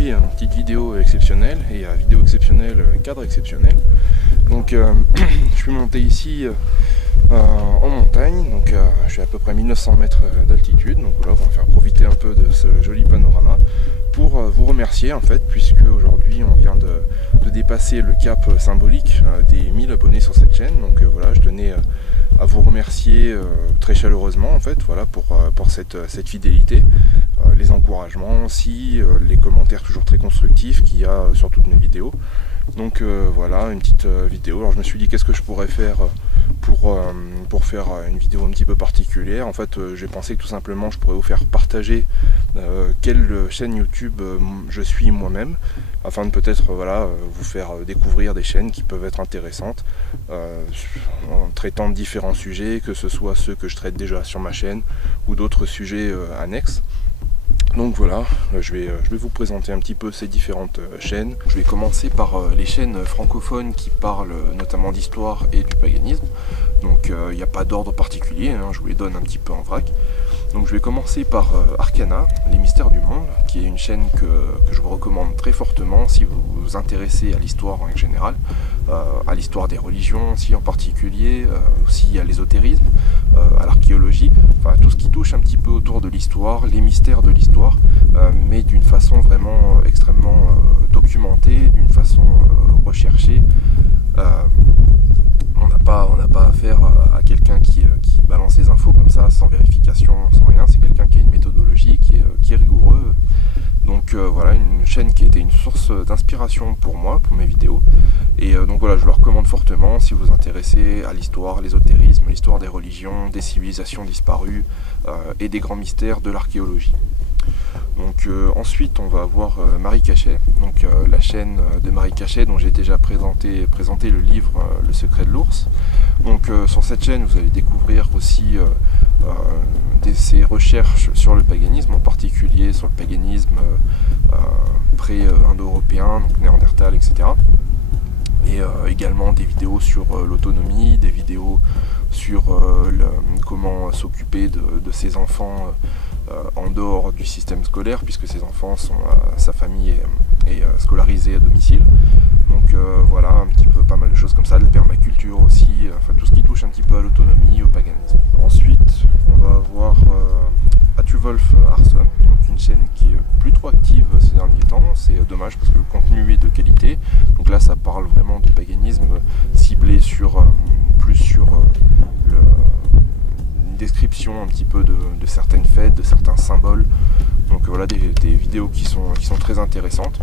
aujourd'hui une petite vidéo exceptionnelle, et vidéo exceptionnelle, cadre exceptionnel. Donc je suis monté ici en montagne, donc je suis à peu près 1900 mètres d'altitude, donc voilà, on va faire profiter un peu de ce joli panorama pour vous remercier en fait, puisque aujourd'hui on vient de dépasser le cap symbolique des 1000 abonnés sur cette chaîne. Donc voilà, je tenais à vous remercier très chaleureusement en fait, voilà, pour cette fidélité, les encouragements aussi, les commentaires toujours très constructifs qu'il y a sur toutes mes vidéos. Donc voilà, une petite vidéo. Alors je me suis dit qu'est-ce que je pourrais faire pour faire une vidéo un petit peu particulière. En fait j'ai pensé que tout simplement je pourrais vous faire partager quelle chaîne YouTube je suis moi-même, afin de peut-être voilà, vous faire découvrir des chaînes qui peuvent être intéressantes en traitant de différents sujets, que ce soit ceux que je traite déjà sur ma chaîne ou d'autres sujets annexes. Donc voilà, je vais vous présenter un petit peu ces différentes chaînes. Je vais commencer par les chaînes francophones qui parlent notamment d'histoire et du paganisme. Donc il n'y a pas d'ordre particulier, hein, je vous les donne un petit peu en vrac. Donc je vais commencer par Arcana, les mystères du monde, qui est une chaîne que je vous recommande très fortement si vous vous intéressez à l'histoire en général, à l'histoire des religions aussi en particulier, aussi à l'ésotérisme, à l'archéologie, enfin tout ce qui touche un petit peu autour de l'histoire, les mystères de l'histoire, mais d'une façon vraiment extrêmement documentée, d'une façon recherchée. On n'a pas affaire à quelqu'un qui balance les infos comme ça, sans vérification, sans rien. C'est quelqu'un qui a une méthodologie, qui est rigoureux. Donc voilà, une chaîne qui a été une source d'inspiration pour moi, pour mes vidéos. Et donc voilà, je le recommande fortement si vous vous intéressez à l'histoire, l'ésotérisme, l'histoire des religions, des civilisations disparues et des grands mystères de l'archéologie. Donc ensuite on va avoir Marie Cachet, donc la chaîne de Marie Cachet dont j'ai déjà présenté le livre Le secret de l'ours. Donc sur cette chaîne vous allez découvrir aussi ses recherches sur le paganisme, en particulier sur le paganisme pré-indo-européen, donc néandertal, etc. Et également des vidéos sur l'autonomie, des vidéos sur comment s'occuper de ses enfants en dehors du système scolaire, puisque ses enfants sont, sa famille est scolarisée à domicile. Donc voilà, un petit peu pas mal de choses comme ça, de la permaculture aussi, enfin tout ce qui touche un petit peu à l'autonomie, au paganisme. Ensuite, on va avoir Atuvulf Arson, donc une chaîne qui est plus trop active ces derniers temps. C'est dommage parce que le contenu est de qualité. Donc là, ça parle vraiment de paganisme ciblé sur plus sur une description un petit peu de certaines fêtes, de certains symboles. Donc voilà, des vidéos qui sont très intéressantes.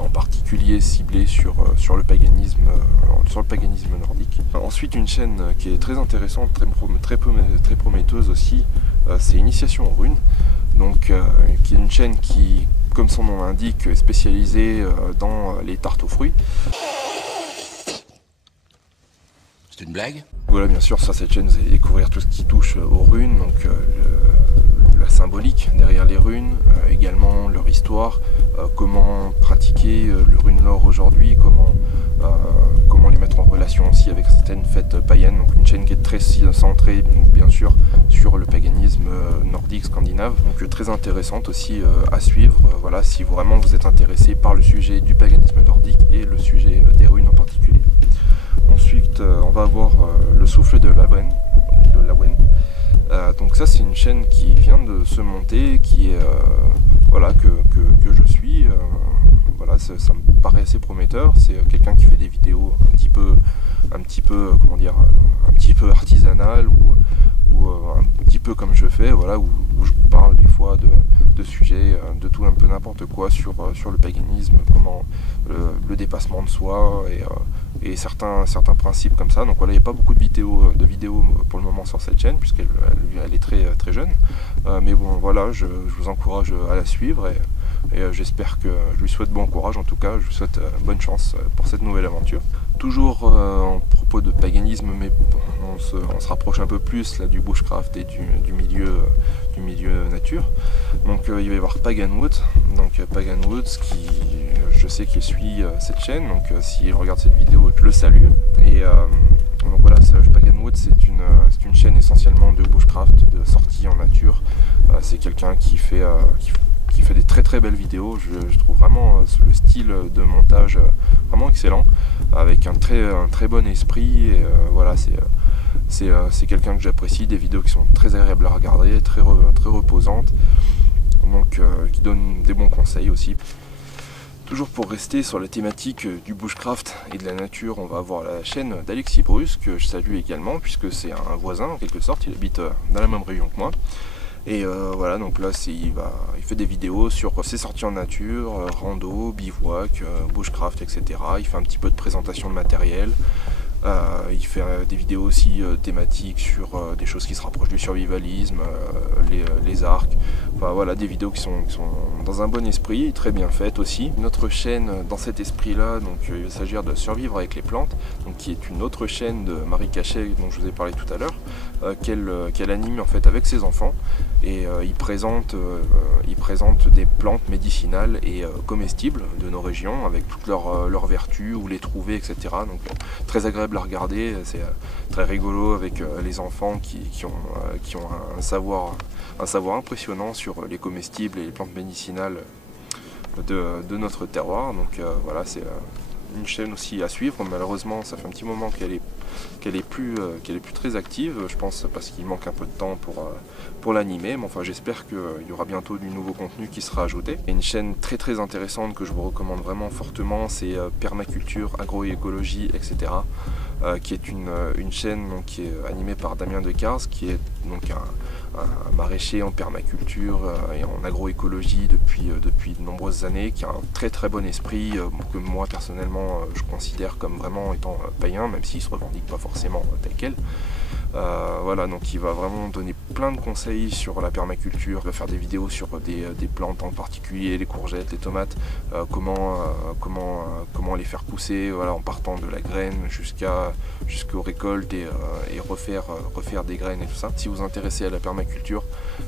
En particulier ciblée sur le paganisme nordique. Ensuite, une chaîne qui est très intéressante, très prometteuse aussi, c'est Initiation aux runes, donc qui est une chaîne qui, comme son nom l'indique, est spécialisée dans les tartes aux fruits. C'est une blague? Voilà, bien sûr, sur cette chaîne vous allez découvrir tout ce qui touche aux runes, donc la symbolique derrière les runes, également leur histoire, comment pratiquer le rune lore aujourd'hui, comment les mettre en relation aussi avec certaines fêtes païennes. Donc une chaîne qui est très centrée bien sûr sur le paganisme nordique, scandinave, donc très intéressante aussi à suivre. Voilà, si vraiment vous êtes intéressé par le sujet du paganisme nordique et le sujet des runes en particulier. Ensuite on va avoir le souffle de Lawen. Donc ça c'est une chaîne qui vient de se monter, qui est voilà, que je suis, voilà, ça me paraît assez prometteur. C'est quelqu'un qui fait des vidéos un petit peu comment dire, un petit peu artisanales, ou un petit peu comme je fais, voilà, où je vous parle des fois de sujets, de tout un peu n'importe quoi sur le paganisme, comment le dépassement de soi et certains principes comme ça. Donc voilà, il n'y a pas beaucoup de vidéos pour le moment sur cette chaîne, puisqu'elle est très jeune. Mais bon voilà, je vous encourage à la suivre, et j'espère que je lui souhaite bon courage. En tout cas, je vous souhaite bonne chance pour cette nouvelle aventure. Toujours en propos de paganisme, mais on se rapproche un peu plus là du bushcraft et du milieu nature. Donc il va y avoir Paganwoods, donc Paganwoods qui, je sais qu'il suit cette chaîne, donc s'il regarde cette vidéo, je le salue. Et donc voilà, Paganwoods c'est une chaîne essentiellement de bushcraft, de sorties en nature. C'est quelqu'un qui qui fait des très belles vidéos. Je trouve vraiment le style de montage vraiment excellent, avec un très bon esprit. Et voilà, c'est quelqu'un que j'apprécie, des vidéos qui sont très agréables à regarder, très reposantes, donc qui donne des bons conseils aussi. Toujours pour rester sur la thématique du bushcraft et de la nature, on va avoir la chaîne d'Alexis Bruce, que je salue également, puisque c'est un voisin en quelque sorte, il habite dans la même région que moi. Et voilà, donc là il fait des vidéos sur ses sorties en nature, rando, bivouac, bushcraft, etc. Il fait un petit peu de présentation de matériel. Il fait des vidéos aussi thématiques sur des choses qui se rapprochent du survivalisme, les arcs, enfin voilà, des vidéos qui sont dans un bon esprit, très bien faites aussi. Notre chaîne dans cet esprit-là, donc il va s'agir de Survivre avec les plantes, donc qui est une autre chaîne de Marie Cachet dont je vous ai parlé tout à l'heure, qu'elle anime en fait avec ses enfants, et il présente des plantes médicinales et comestibles de nos régions avec toutes leurs vertus, où les trouver, etc. Donc très agréable à regarder, c'est très rigolo avec les enfants qui ont un savoir impressionnant sur les comestibles et les plantes médicinales de notre terroir. Donc voilà, c'est une chaîne aussi à suivre. Malheureusement, ça fait un petit moment qu'elle est plus très active, je pense parce qu'il manque un peu de temps pour l'animer, mais enfin j'espère qu'il y aura bientôt du nouveau contenu qui sera ajouté. Et une chaîne très intéressante que je vous recommande vraiment fortement, c'est Permaculture, Agroécologie, etc. Qui est une chaîne donc, qui est animée par Damien Decars, qui est donc un maraîcher en permaculture et en agroécologie depuis de nombreuses années, qui a un très bon esprit, que moi personnellement je considère comme vraiment étant païen, même s'il se revendique pas forcément tel quel. Voilà, donc il va vraiment donner plein de conseils sur la permaculture, il va faire des vidéos sur des plantes en particulier, les courgettes, les tomates, comment les faire pousser, voilà, en partant de la graine jusqu'aux récoltes et refaire des graines et tout ça. Si vous vous intéressez à la permaculture,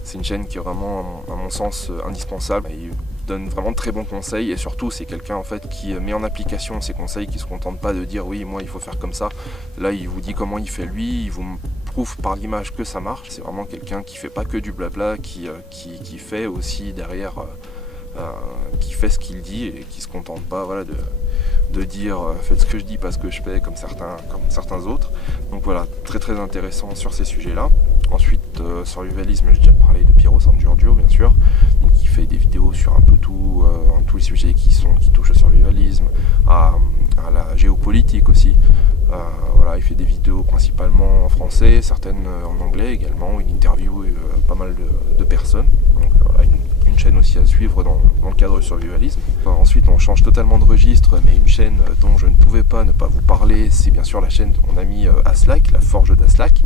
c'est une chaîne qui est vraiment à mon sens indispensable. Il donne vraiment de très bons conseils, et surtout c'est quelqu'un en fait qui met en application ces conseils, qui se contente pas de dire oui moi il faut faire comme ça. Là il vous dit comment il fait lui, il vous prouve par l'image que ça marche. C'est vraiment quelqu'un qui fait pas que du blabla, qui fait aussi derrière, qui fait ce qu'il dit, et qui se contente pas, voilà, de dire faites ce que je dis parce que je fais, comme certains autres. Donc voilà, très intéressant sur ces sujets là. Ensuite survivalisme, j'ai déjà parlé de Piero San Giorgio bien sûr, donc il fait des vidéos sur un peu tous les sujets qui touchent au survivalisme, à la géopolitique aussi. Voilà, il fait des vidéos principalement en français, certaines en anglais également, où il interviewe pas mal de personnes. Donc voilà, une chaîne aussi à suivre dans le cadre du survivalisme. Ensuite on change totalement de registre, mais une chaîne dont je ne pouvais pas ne pas vous parler, c'est bien sûr la chaîne de mon ami Aslak, la Forge d'Aslak,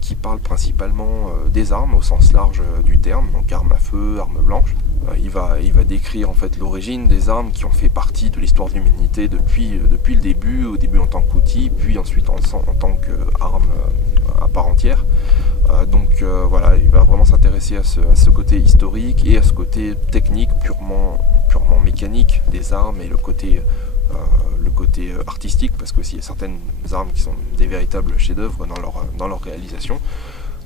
qui parle principalement des armes au sens large du terme, donc armes à feu, armes blanches. Il va décrire en fait l'origine des armes qui ont fait partie de l'histoire de l'humanité depuis le début, au début en tant qu'outil, puis ensuite en tant qu'arme à part entière. Donc voilà, il va vraiment s'intéresser à ce côté historique et à ce côté technique, purement mécanique des armes, et le côté artistique, parce qu'il y a certaines armes qui sont des véritables chefs-d'œuvre dans leur réalisation.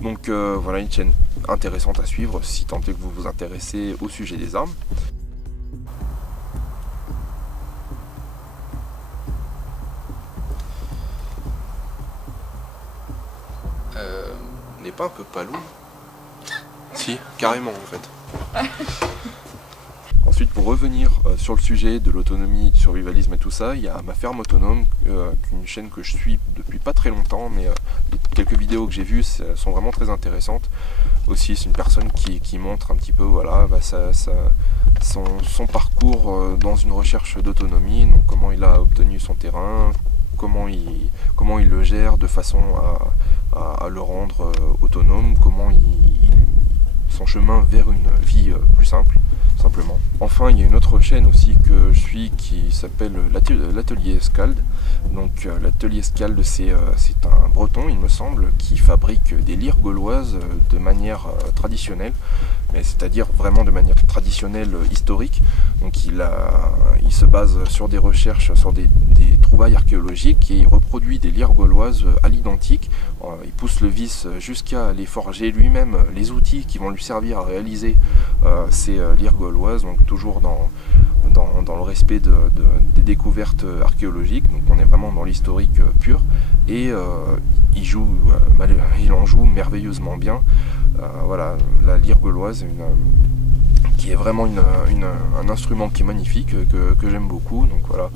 Donc voilà, une chaîne intéressante à suivre si tant est que vous vous intéressez au sujet des armes. On n'est pas un peu palou? Si, carrément en fait. Ensuite, pour revenir sur le sujet de l'autonomie, du survivalisme et tout ça, il y a Ma Ferme Autonome, une chaîne que je suis depuis pas très longtemps, mais les quelques vidéos que j'ai vues sont vraiment très intéressantes. Aussi, c'est une personne qui montre un petit peu voilà, son parcours dans une recherche d'autonomie, donc comment il a obtenu son terrain, comment il le gère de façon à le rendre autonome, son chemin vers une vie plus simple, simplement. Enfin, il y a une autre chaîne aussi que je suis qui s'appelle l'Atelier Scald. Donc l'Atelier Scald, c'est un breton, il me semble, qui fabrique des lyres gauloises de manière traditionnelle, mais c'est-à-dire vraiment de manière traditionnelle historique. Donc il se base sur des recherches, sur des trouvailles archéologiques, et il reproduit des lyres gauloises à l'identique. Il pousse le vice jusqu'à aller forger lui-même les outils qui vont lui servir à réaliser c'est Lyre Gauloise, donc toujours dans le respect des découvertes archéologiques, donc on est vraiment dans l'historique pur, et il en joue merveilleusement bien. Voilà, la lyre gauloise, qui est vraiment un instrument qui est magnifique, que j'aime beaucoup. Donc voilà,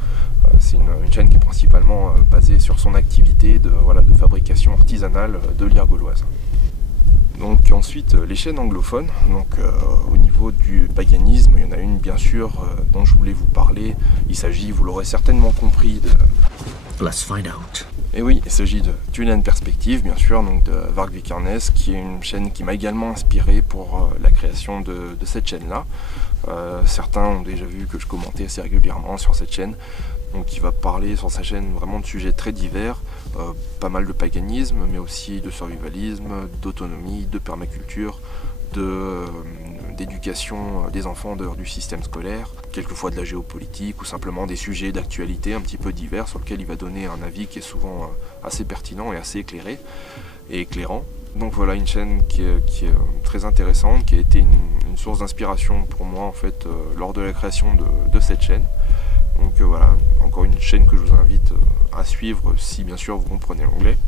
c'est une chaîne qui est principalement basée sur son activité de fabrication artisanale de lyre gauloise. Donc ensuite les chaînes anglophones, donc au niveau du paganisme, il y en a une bien sûr dont je voulais vous parler. Il s'agit, vous l'aurez certainement compris, de Let's find out. Et oui, il s'agit de Tulane Perspective, bien sûr, donc de Varg Vikernes, qui est une chaîne qui m'a également inspiré pour la création de cette chaîne-là. Certains ont déjà vu que je commentais assez régulièrement sur cette chaîne. Donc il va parler sur sa chaîne vraiment de sujets très divers, pas mal de paganisme, mais aussi de survivalisme, d'autonomie, de permaculture, d'éducation des enfants en dehors du système scolaire, quelquefois de la géopolitique ou simplement des sujets d'actualité un petit peu divers sur lesquels il va donner un avis qui est souvent assez pertinent et assez éclairé et éclairant. Donc voilà, une chaîne qui est très intéressante, qui a été une source d'inspiration pour moi en fait lors de la création de cette chaîne. Donc voilà, encore une chaîne que je vous invite à suivre si bien sûr vous comprenez l'anglais.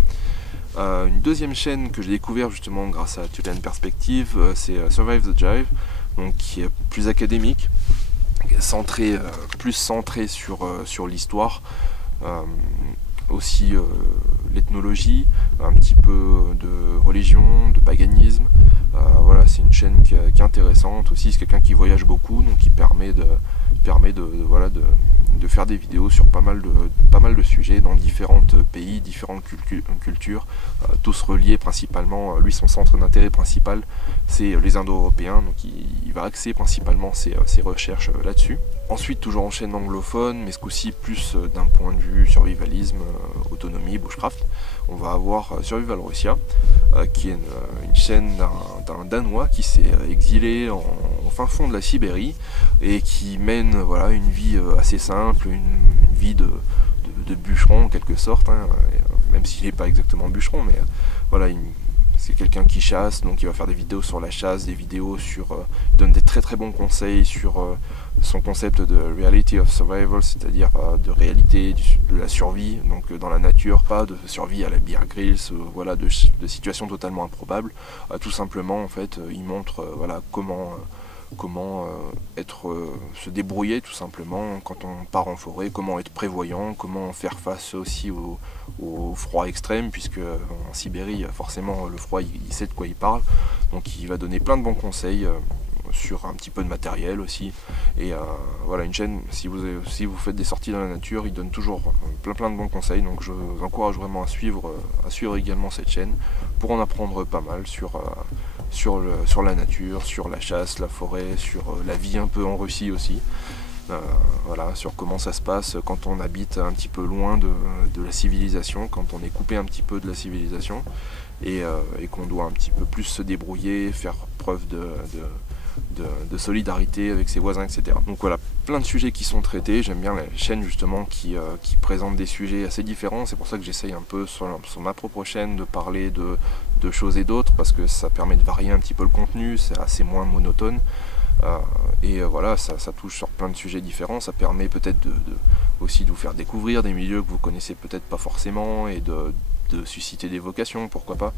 Une deuxième chaîne que j'ai découvert justement grâce à Tulane Perspective, c'est Survive the Jive, donc qui est plus académique, plus centré sur l'histoire, aussi l'ethnologie, un petit peu de religion, de paganisme. Voilà, c'est une chaîne qui est intéressante aussi, c'est quelqu'un qui voyage beaucoup, donc qui permet de faire des vidéos sur pas mal de sujets dans différents pays, différentes cultures, tous reliés principalement. Lui, son centre d'intérêt principal, c'est les Indo-Européens, donc il va axer principalement ses recherches là-dessus. Ensuite, toujours en chaîne anglophone, mais ce coup-ci plus d'un point de vue survivalisme, autonomie, bushcraft, on va avoir Survival Russia, qui est une chaîne d'un Danois qui s'est exilé au fin fond de la Sibérie et qui mène une vie assez simple, une vie de bûcheron en quelque sorte, hein, même s'il n'est pas exactement bûcheron, mais voilà, c'est quelqu'un qui chasse, donc il va faire des vidéos sur la chasse, des vidéos il donne des très très bons conseils sur son concept de reality of survival, c'est-à-dire de réalité de la survie, donc dans la nature, pas de survie à la Bear Grylls, de situations totalement improbables. Tout simplement, en fait, il montre comment se débrouiller tout simplement quand on part en forêt, comment être prévoyant, comment faire face aussi au froid extrême, puisque en Sibérie forcément le froid il sait de quoi il parle, donc il va donner plein de bons conseils sur un petit peu de matériel aussi, et voilà, une chaîne, si vous faites des sorties dans la nature, il donne toujours plein de bons conseils, donc je vous encourage vraiment à suivre également cette chaîne pour en apprendre pas mal sur la nature, sur la chasse, la forêt, sur la vie un peu en Russie aussi. Voilà, sur comment ça se passe quand on habite un petit peu loin de la civilisation, quand on est coupé un petit peu de la civilisation et qu'on doit un petit peu plus se débrouiller, faire preuve de solidarité avec ses voisins, etc. Donc voilà, plein de sujets qui sont traités. J'aime bien la chaîne justement qui présente des sujets assez différents. C'est pour ça que j'essaye un peu sur ma propre chaîne de parler de choses et d'autres, parce que ça permet de varier un petit peu le contenu, c'est assez moins monotone. Voilà, ça touche sur plein de sujets différents. Ça permet peut-être aussi de vous faire découvrir des milieux que vous connaissez peut-être pas forcément et de susciter des vocations, pourquoi pas.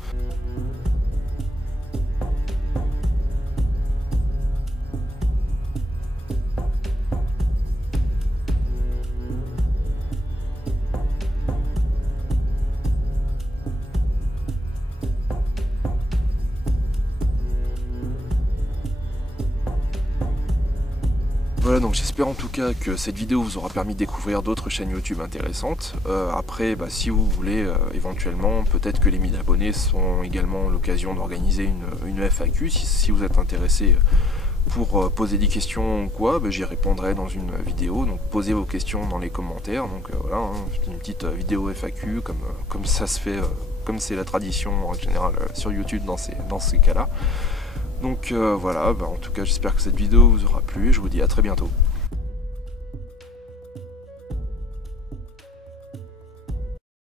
Voilà, donc j'espère en tout cas que cette vidéo vous aura permis de découvrir d'autres chaînes YouTube intéressantes. Après, si vous voulez, éventuellement, peut-être que les 1000 abonnés sont également l'occasion d'organiser une FAQ. Si vous êtes intéressé pour poser des questions ou quoi, j'y répondrai dans une vidéo. Donc posez vos questions dans les commentaires. Donc voilà, hein, une petite vidéo FAQ comme ça se fait, comme c'est la tradition en général sur YouTube dans ces cas-là. Donc voilà, en tout cas j'espère que cette vidéo vous aura plu et je vous dis à très bientôt.